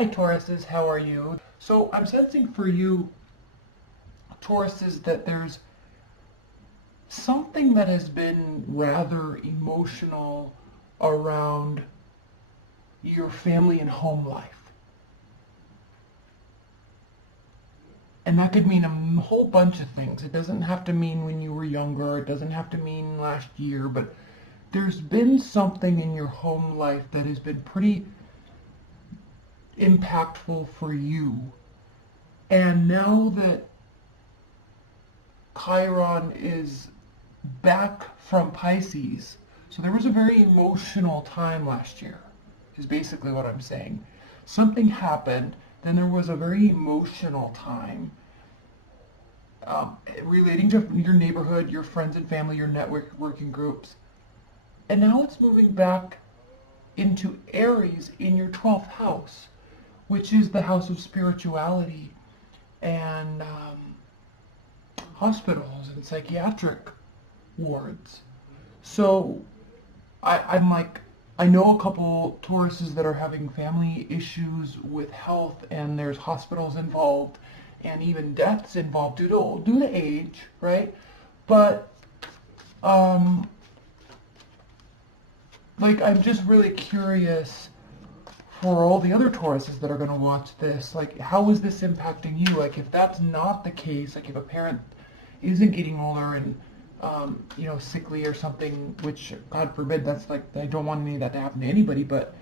Hi Tauruses, how are you? So I'm sensing for you, Tauruses, that there's something that has been rather emotional around your family and home life. And that could mean a whole bunch of things. It doesn't have to mean when you were younger, it doesn't have to mean last year, but there's been something in your home life that has been pretty impactful for you. And now that Chiron is back from Pisces, so there was a very emotional time last year, is basically what I'm saying. Something happened, then there was a very emotional time relating to your neighborhood, your friends and family, your networking groups. And now it's moving back into Aries in your 12th house, which is the house of spirituality and hospitals and psychiatric wards. So I'm like, I know a couple Tauruses that are having family issues with health, and there's hospitals involved and even deaths involved due to age, right? But like, I'm just really curious for all the other Tauruses that are going to watch this, like, how is this impacting you? Like, if that's not the case, like if a parent isn't getting older and you know, sickly or something, which God forbid, that's like, I don't want any of that to happen to anybody, but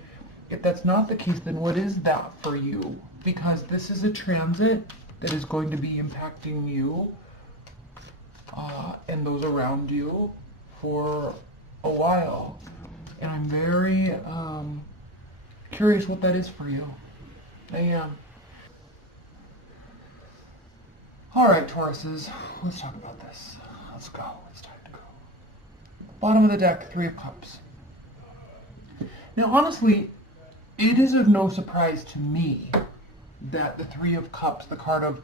if that's not the case, then what is that for you? Because this is a transit that is going to be impacting you and those around you for a while. And I'm very curious what that is for you. I am. Alright, Tauruses, let's talk about this. Let's go. It's time to go. Bottom of the deck, Three of Cups. Now, honestly, it is of no surprise to me that the Three of Cups, the card of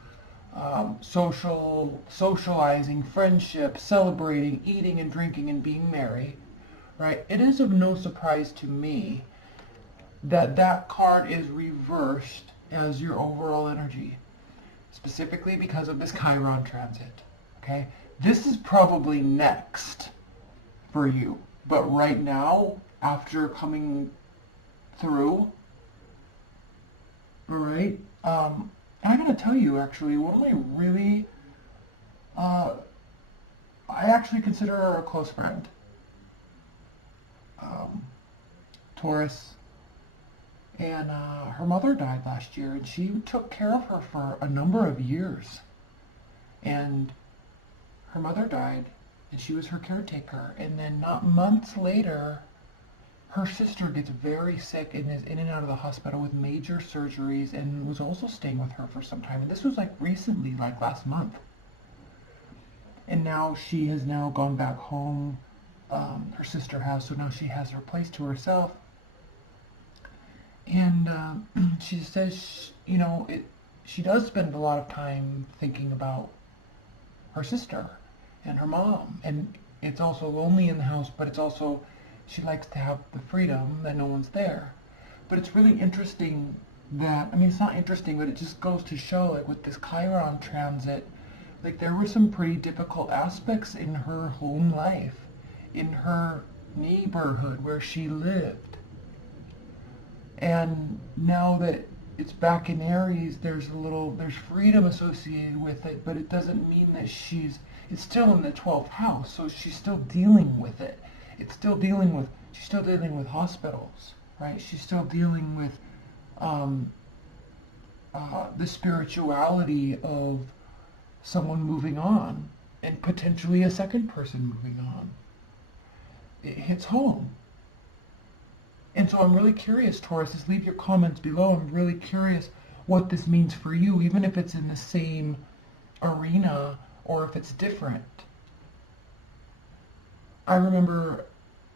socializing, friendship, celebrating, eating and drinking and being merry, right? It is of no surprise to me that that card is reversed as your overall energy, specifically because of this Chiron transit, okay? This is probably next for you, but right now, after coming through, all right, I gotta tell you, actually, one of my really, I actually consider her a close friend. Taurus, and her mother died last year, and she took care of her for a number of years. And her mother died, and she was her caretaker. And then not months later, her sister gets very sick and is in and out of the hospital with major surgeries, and was also staying with her for some time. And this was like recently, like last month. And now she has now gone back home. Her sister has, so now she has her place to herself. And she says, you know, she does spend a lot of time thinking about her sister and her mom. And it's also lonely in the house, but it's also, she likes to have the freedom that no one's there. But it's really interesting that, I mean, it's not interesting, but it just goes to show, like, with this Chiron transit, like, there were some pretty difficult aspects in her home life, in her neighborhood where she lived. And now that it's back in Aries, there's freedom associated with it, but it doesn't mean that it's still in the 12th house, so she's still dealing with it. She's still dealing with hospitals, right? She's still dealing with the spirituality of someone moving on, and potentially a second person moving on. It hits home. And so I'm really curious, Tauruses, leave your comments below. I'm really curious what this means for you, even if it's in the same arena or if it's different. I remember,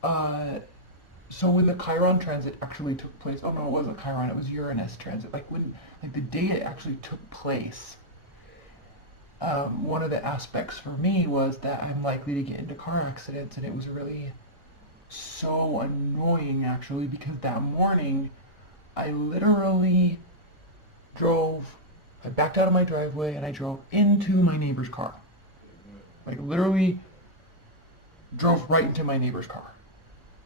so when the Chiron transit actually took place, oh no, it wasn't Chiron, it was Uranus transit, like the day it actually took place, one of the aspects for me was that I'm likely to get into car accidents, and it was really so annoying, actually, because that morning I literally I backed out of my driveway and I drove into my neighbor's car. Like literally drove right into my neighbor's car.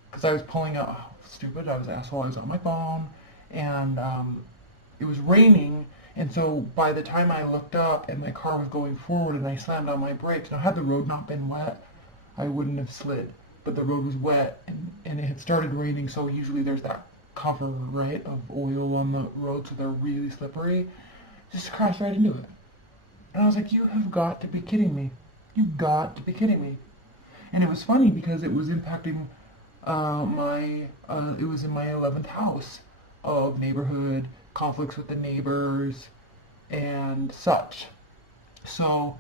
Because I was pulling out, stupid, I was an asshole, I was on my phone, and it was raining, and so by the time I looked up and my car was going forward and I slammed on my brakes, now had the road not been wet, I wouldn't have slid. But the road was wet and it had started raining, so usually there's that cover, right, of oil on the road, so they're really slippery. Just crashed right into it. And I was like, you have got to be kidding me. You've got to be kidding me. And it was funny because it was impacting it was in my 11th house of neighborhood, conflicts with the neighbors, and such. So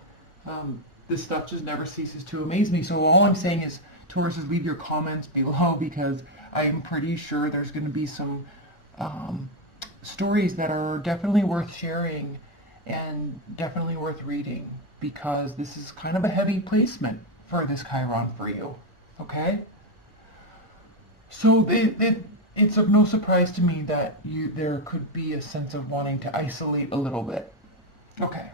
this stuff just never ceases to amaze me. So all I'm saying is, Tauruses, leave your comments below, because I am pretty sure there's going to be some stories that are definitely worth sharing and definitely worth reading, because this is kind of a heavy placement for this Chiron for you, okay? So it's of no surprise to me that there could be a sense of wanting to isolate a little bit. Okay.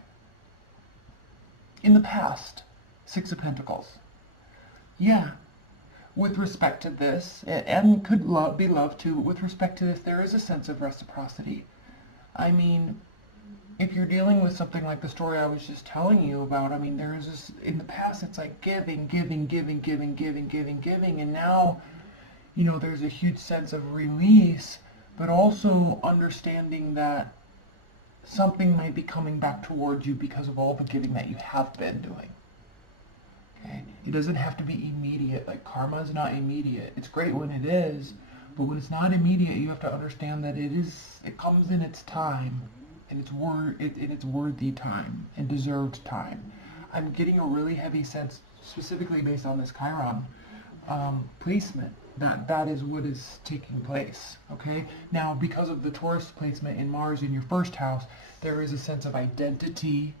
In the past, Six of Pentacles. Yeah, with respect to this, and could be loved too, with respect to this, there is a sense of reciprocity. I mean, if you're dealing with something like the story I was just telling you about, I mean, there is this, in the past, it's like giving, and now, you know, there's a huge sense of release, but also understanding that something might be coming back towards you because of all the giving that you have been doing. Okay? It doesn't have to be immediate. Like, karma is not immediate. It's great when it is, but when it's not immediate, you have to understand that it comes in its time, and it's worthy time and deserved time. I'm getting a really heavy sense, specifically based on this Chiron placement, that is what is taking place. Okay, now because of the Taurus placement in Mars in your first house, there is a sense of identity,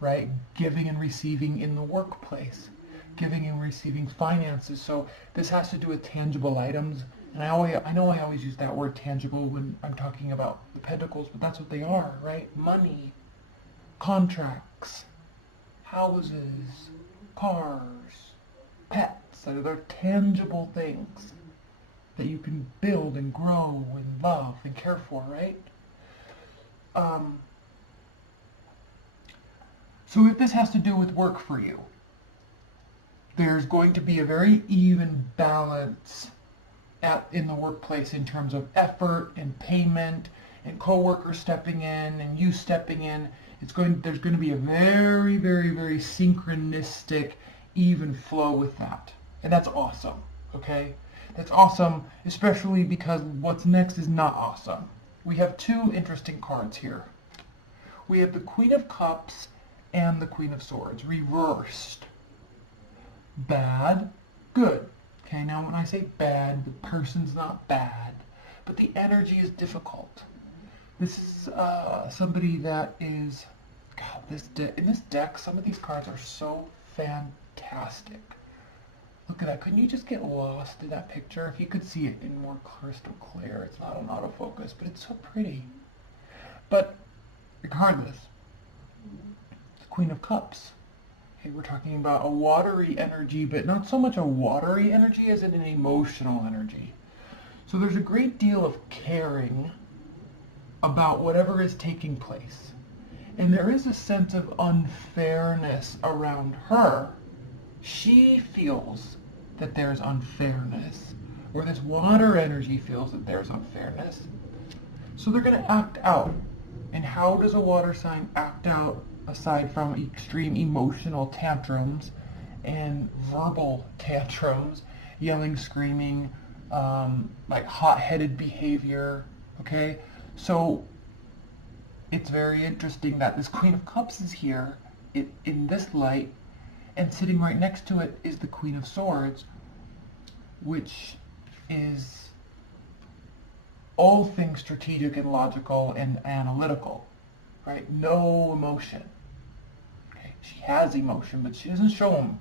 right? Giving and receiving in the workplace, giving and receiving finances. So this has to do with tangible items, and I know I always use that word tangible when I'm talking about the pentacles, but that's what they are, right? Money, contracts, houses, cars, pets. They're tangible things that you can build and grow and love and care for, right? So if this has to do with work for you, there's going to be a very even balance in the workplace in terms of effort and payment and coworkers stepping in and you stepping in. There's going to be a very, very, very synchronistic, even flow with that. And that's awesome, okay? That's awesome, especially because what's next is not awesome. We have two interesting cards here. We have the Queen of Cups and the Queen of Swords, reversed. Bad, good. Okay, now when I say bad, the person's not bad, but the energy is difficult. This is somebody that is, God, in this deck, some of these cards are so fantastic. Look at that. Couldn't you just get lost in that picture? If you could see it in more crystal clear. It's not on autofocus, but it's so pretty. But regardless, the Queen of Cups. Okay, we're talking about a watery energy, but not so much a watery energy as in an emotional energy. So there's a great deal of caring about whatever is taking place. And there is a sense of unfairness around her. She feels that there's unfairness, or this water energy feels that there's unfairness. So they're going to act out. And how does a water sign act out aside from extreme emotional tantrums and verbal tantrums, yelling, screaming, like hot-headed behavior, okay? So it's very interesting that this Queen of Cups is here in this light, and sitting right next to it is the Queen of Swords, which is all things strategic and logical and analytical, right? No emotion. Okay? She has emotion, but she doesn't show them.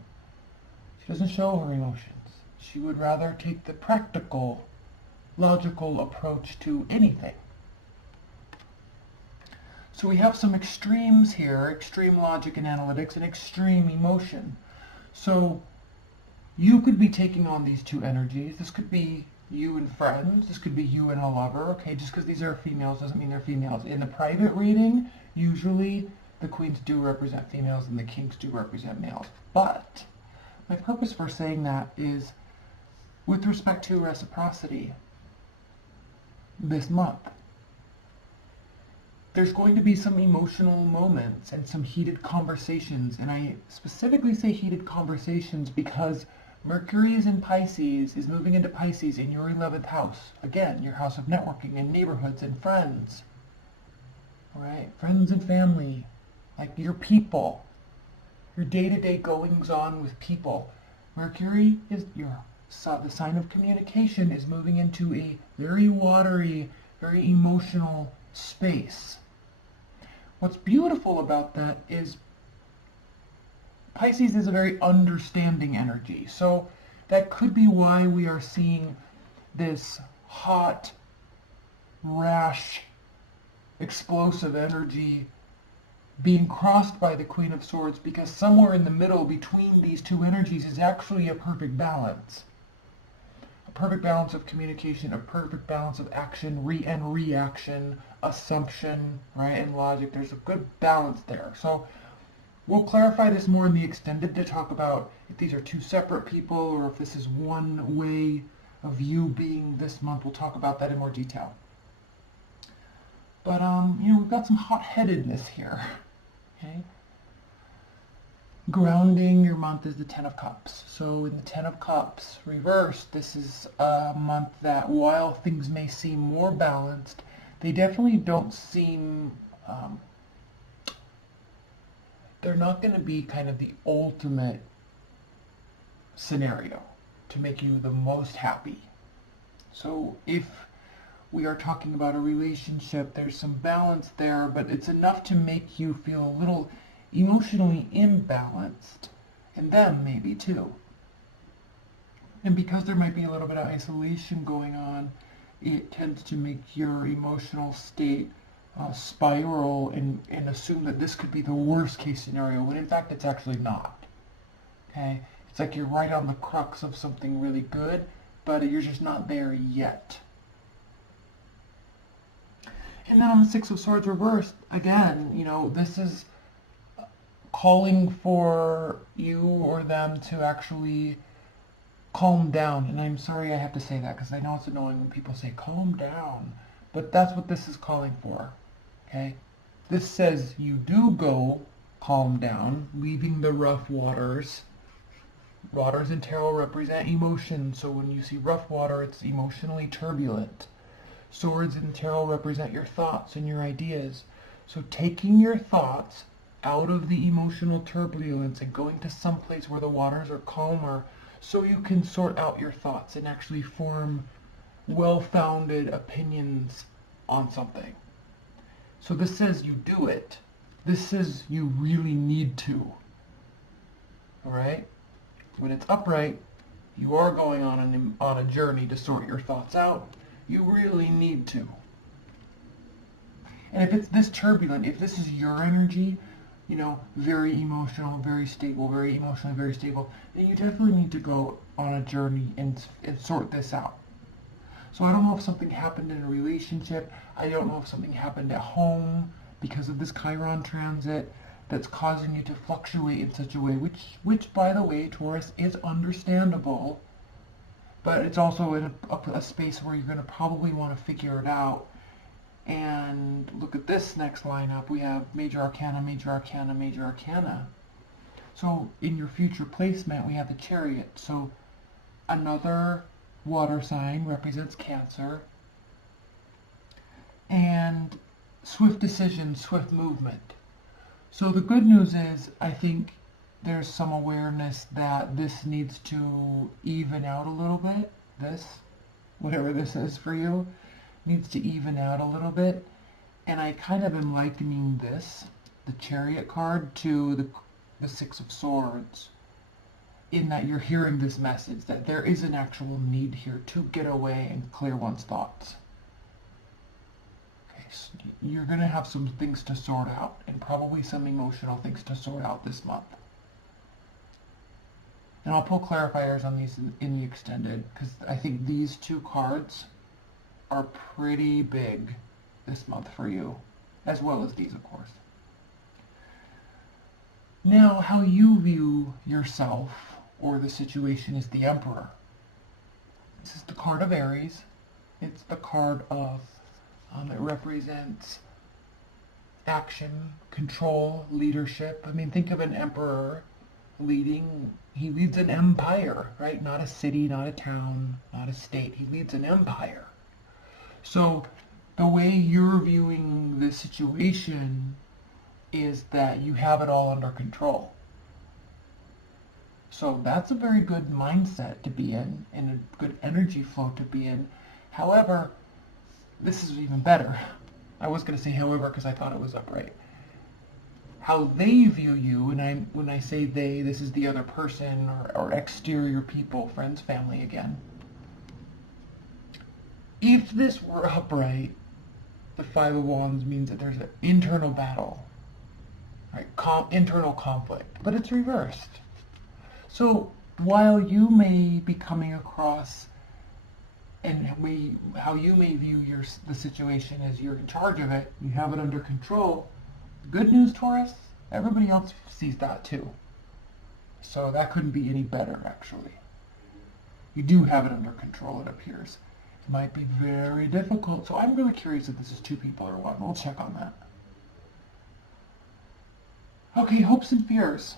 She doesn't show her emotions. She would rather take the practical, logical approach to anything. So we have some extremes here, extreme logic and analytics, and extreme emotion. So you could be taking on these two energies. This could be you and friends. This could be you and a lover. Okay, just because these are females doesn't mean they're females. In the private reading, usually the queens do represent females and the kings do represent males. But my purpose for saying that is with respect to reciprocity this month. There's going to be some emotional moments and some heated conversations. And I specifically say heated conversations because Mercury is in Pisces, is moving into Pisces in your 11th house. Again, your house of networking and neighborhoods and friends. All right? Friends and family. Like your people. Your day-to-day goings on with people. Mercury is the sign of communication is moving into a very watery, very emotional space. What's beautiful about that is Pisces is a very understanding energy. So that could be why we are seeing this hot, rash, explosive energy being crossed by the Queen of Swords, because somewhere in the middle between these two energies is actually a perfect balance. A perfect balance of communication, a perfect balance of action, and reaction, assumption, right, and logic. There's a good balance there. So we'll clarify this more in the extended to talk about if these are two separate people or if this is one way of you being this month. We'll talk about that in more detail. But, we've got some hot-headedness here, okay? Grounding your month is the Ten of Cups. So in the Ten of Cups reversed, this is a month that while things may seem more balanced, they definitely don't seem, they're not going to be kind of the ultimate scenario to make you the most happy. So if we are talking about a relationship, there's some balance there, but it's enough to make you feel a little emotionally imbalanced, and them maybe too. And because there might be a little bit of isolation going on, it tends to make your emotional state spiral and assume that this could be the worst case scenario, when in fact it's actually not. Okay? It's like you're right on the crux of something really good, but you're just not there yet. And then on the Six of Swords reversed, again, this is calling for you or them to actually calm down. And I'm sorry I have to say that because I know it's annoying when people say calm down. But that's what this is calling for. Okay? This says you do go calm down, leaving the rough waters. Waters in tarot represent emotion. So when you see rough water, it's emotionally turbulent. Swords in tarot represent your thoughts and your ideas. So taking your thoughts out of the emotional turbulence and going to some place where the waters are calmer so you can sort out your thoughts and actually form well-founded opinions on something. So this says you do it. This says you really need to. Alright? When it's upright, you are going on a journey to sort your thoughts out. You really need to. And if it's this turbulent, if this is your energy, very emotional, very stable, very emotionally, very stable, then you definitely need to go on a journey and sort this out. So I don't know if something happened in a relationship. I don't know if something happened at home because of this Chiron transit that's causing you to fluctuate in such a way, which by the way, Taurus, is understandable. But it's also in a space where you're going to probably want to figure it out. And look at this next lineup. We have Major Arcana, Major Arcana, Major Arcana. So in your future placement, we have the Chariot. So another water sign represents Cancer. And swift decision, swift movement. So the good news is, I think there's some awareness that this needs to even out a little bit. This, whatever this is for you, needs to even out a little bit. And I kind of am likening this, the Chariot card, to the Six of Swords, in that you're hearing this message that there is an actual need here to get away and clear one's thoughts. Okay, so you're going to have some things to sort out, and probably some emotional things to sort out this month. And I'll pull clarifiers on these in the extended, because I think these two cards are pretty big this month for you, as well as these, of course. Now, how you view yourself or the situation is the Emperor. This is the card of Aries. It's the card of, it represents action, control, leadership. I mean, think of an emperor leading, he leads an empire, right? Not a city, not a town, not a state. He leads an empire. So the way you're viewing the situation is that you have it all under control. So that's a very good mindset to be in, and a good energy flow to be in. However, this is even better. I was going to say however because I thought it was upright. How they view you, and when I say they, this is the other person or exterior people, friends, family again. If this were upright, the Five of Wands means that there's an internal battle, right? Internal conflict, but it's reversed. So while you may be coming across and how you may view the situation as you're in charge of it, you have it under control. Good news, Taurus, everybody else sees that too. So that couldn't be any better, actually. You do have it under control, it appears. It might be very difficult. So I'm really curious if this is two people or one. We'll check on that. Okay, hopes and fears.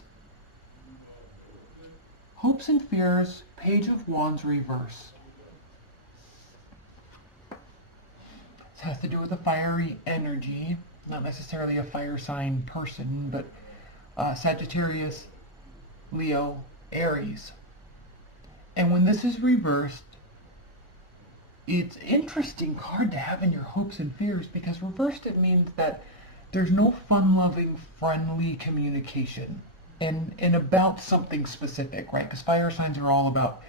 Hopes and fears, Page of Wands reversed. This has to do with a fiery energy, not necessarily a fire sign person, but Sagittarius, Leo, Aries. And when this is reversed, it's an interesting card to have in your hopes and fears, because reversed it means that there's no fun-loving, friendly communication and about something specific, right? Because fire signs are all about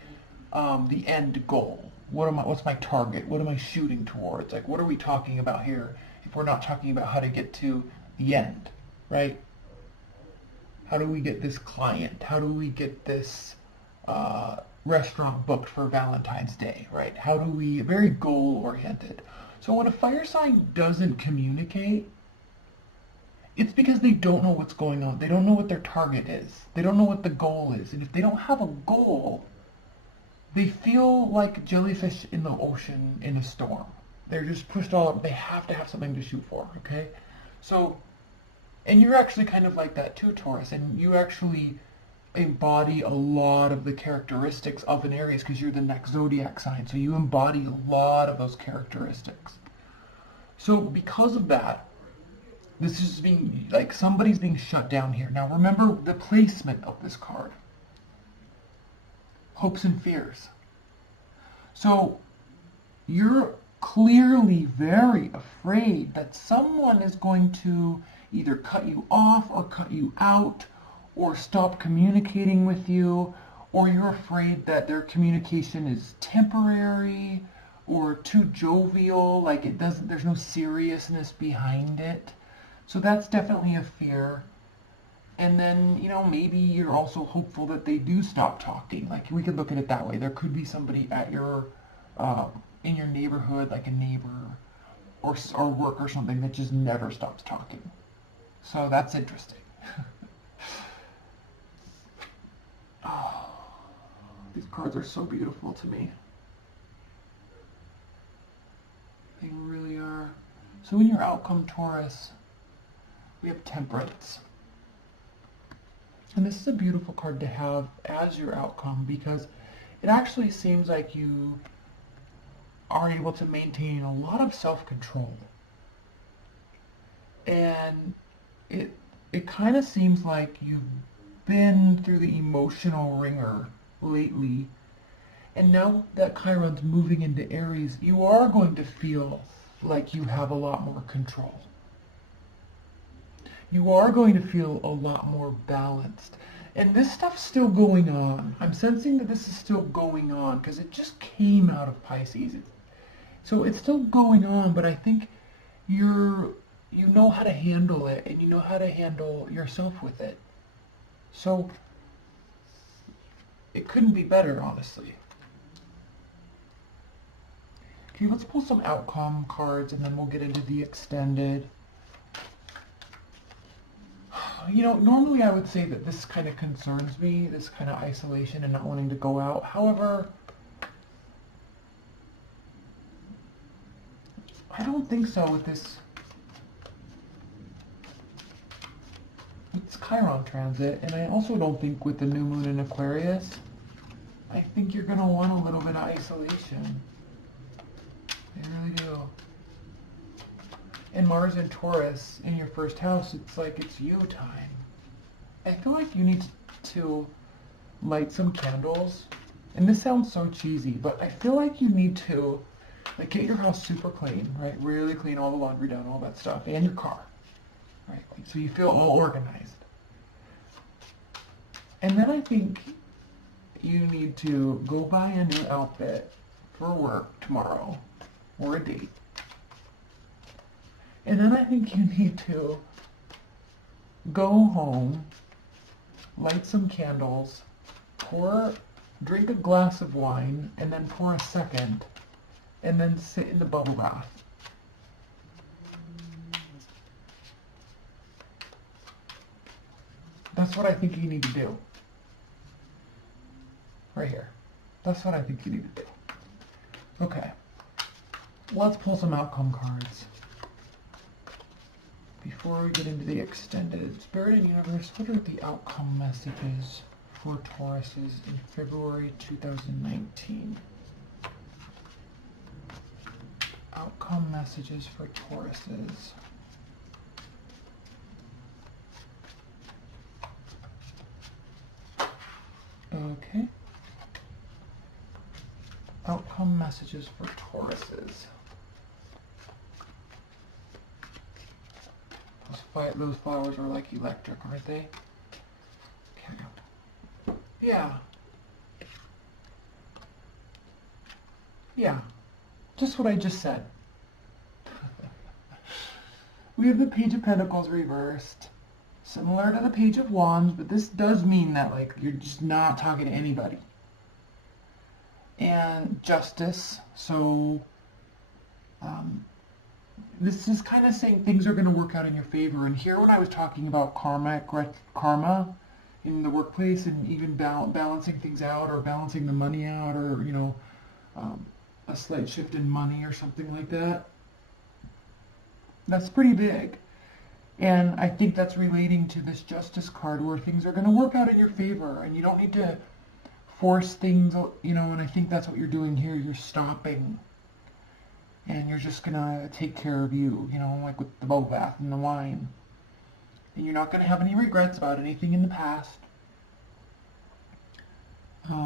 the end goal. What's my target? What am I shooting towards? Like, what are we talking about here if we're not talking about how to get to the end, right? How do we get this client? How do we get this restaurant booked for Valentine's Day, right? How do we, very goal-oriented. So when a fire sign doesn't communicate, it's because they don't know what's going on. They don't know what their target is. They don't know what the goal is. And if they don't have a goal, they feel like jellyfish in the ocean in a storm. They're just pushed all up. They have to have something to shoot for, okay? So, and you're actually kind of like that too, Taurus. And you actually embody a lot of the characteristics of an Aries because you're the next zodiac sign. So you embody a lot of those characteristics. So because of that, this is being, like, somebody's being shut down here. Now remember the placement of this card. Hopes and fears. So you're clearly very afraid that someone is going to either cut you off or cut you out or stop communicating with you, or you're afraid that their communication is temporary or too jovial, like there's no seriousness behind it. So that's definitely a fear. And then, you know, maybe you're also hopeful that they do stop talking. Like, we could look at it that way. There could be somebody at your, in your neighborhood, like a neighbor or work or something that just never stops talking. So that's interesting. Oh, these cards are so beautiful to me. They really are. So in your outcome, Taurus, we have Temperance. And this is a beautiful card to have as your outcome because it actually seems like you are able to maintain a lot of self-control. And it kind of seems like you've been through the emotional ringer lately. And now that Chiron's moving into Aries, you are going to feel like you have a lot more control. You are going to feel a lot more balanced. And this stuff's still going on. I'm sensing that this is still going on because it just came out of Pisces. So it's still going on, but I think you're you know how to handle it, and you know how to handle yourself with it. So it couldn't be better, honestly. Okay, let's pull some outcome cards, and then we'll get into the extended. You know, normally I would say that this kind of concerns me, this kind of isolation and not wanting to go out. However, I don't think so with this. It's Chiron transit, and I also don't think with the new moon in Aquarius, I think you're going to want a little bit of isolation. I really do. And Mars in Taurus in your first house, it's like it's you time. I feel like you need to light some candles. And this sounds so cheesy, but I feel like you need to like get your house super clean, right? Really clean all the laundry down, all that stuff, and your car, right? So you feel all organized. And then I think you need to go buy a new outfit for work tomorrow or a date. And then I think you need to go home, light some candles, drink a glass of wine, and then pour a second, and then sit in the bubble bath. That's what I think you need to do. Right here. That's what I think you need to do. Okay. Let's pull some outcome cards. Before we get into the extended, Spirit and Universe, what are the outcome messages for Tauruses in February 2019? Outcome messages for Tauruses. Okay. Outcome messages for Tauruses. Those flowers are like electric, aren't they? Okay. Yeah. Yeah. Just what I just said. We have the Page of Pentacles reversed. Similar to the Page of Wands, but this does mean that like you're just not talking to anybody. And Justice, so this is kind of saying things are going to work out in your favor. And here when I was talking about karma in the workplace and even balancing things out or balancing the money out or, you know, a slight shift in money or something like that, that's pretty big. And I think that's relating to this Justice card where things are going to work out in your favor and you don't need to force things, you know, and I think that's what you're doing here. You're stopping. And you're just gonna take care of you, you know, like with the bubble bath and the wine. And you're not gonna have any regrets about anything in the past.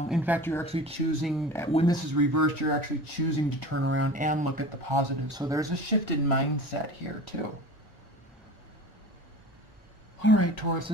In fact, you're actually choosing, when this is reversed, you're actually choosing to turn around and look at the positive. So there's a shift in mindset here too. All right, Taurus.